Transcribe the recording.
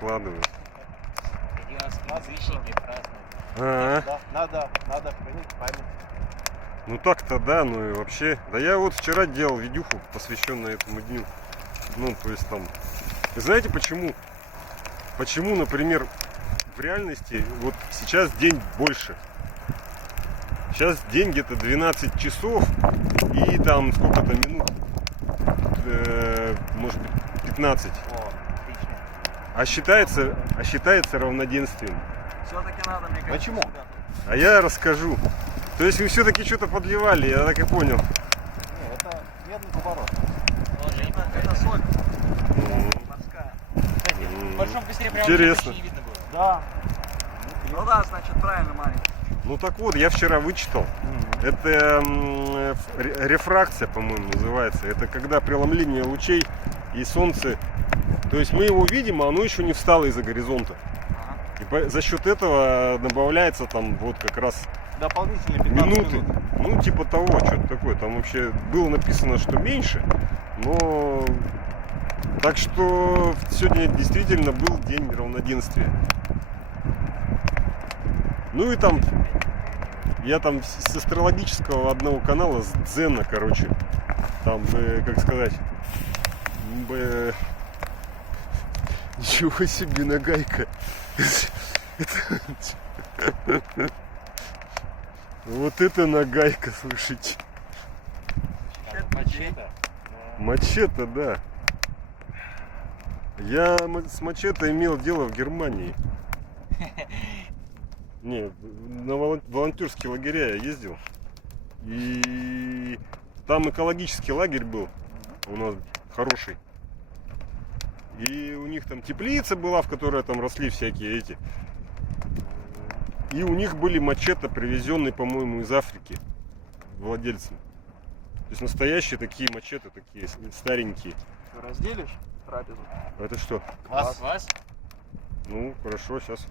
складывают. Язычники празднуют. А, Да, надо хранить память. ну так-то да, ну и вообще. Да я вот вчера делал видюху, посвященную этому дню. Ну, то есть там. Вы знаете почему? Почему, например, в реальности вот сейчас день больше? Сейчас день где-то 12 часов и там сколько-то минут, может быть 15. О, отлично. А считается равноденствием. Все-таки надо, мне кажется. Почему? сюда. А я расскажу. То есть вы все-таки что-то подливали, я так и понял. Не, это медный поворот. Вот, Женька, Это соль М, морская. кстати, в большом костре прям Интересно. почти не видно было. Да. Ну да, значит, правильно, маленький. Ну так вот, я вчера вычитал. Это рефракция, по-моему, называется. Это когда преломление лучей и солнце. То есть мы его видим, а оно еще не встало из-за горизонта. Ага. И за счет этого добавляется там вот как раз Дополнительные 15 минуты. минут. Ну, типа того, что-то такое. Там вообще было написано, что меньше. Но так что сегодня действительно был день равноденствия. Ну и там я там с астрологического одного канала, с Дзена, короче. Там, как сказать, ничего себе нагайка. Вот это нагайка, слушайте. Мачете. Мачете, да. Я с мачете имел дело в Германии. Не, на волонтерские лагеря я ездил. И там экологический лагерь был у нас хороший. И у них там теплица была, в которой там росли всякие эти. И у них были мачете, привезенные, по-моему, из Африки владельцам. То есть настоящие такие мачете, такие старенькие. Ты разделишь трапезу? А это что? Вас? Ну, хорошо, сейчас.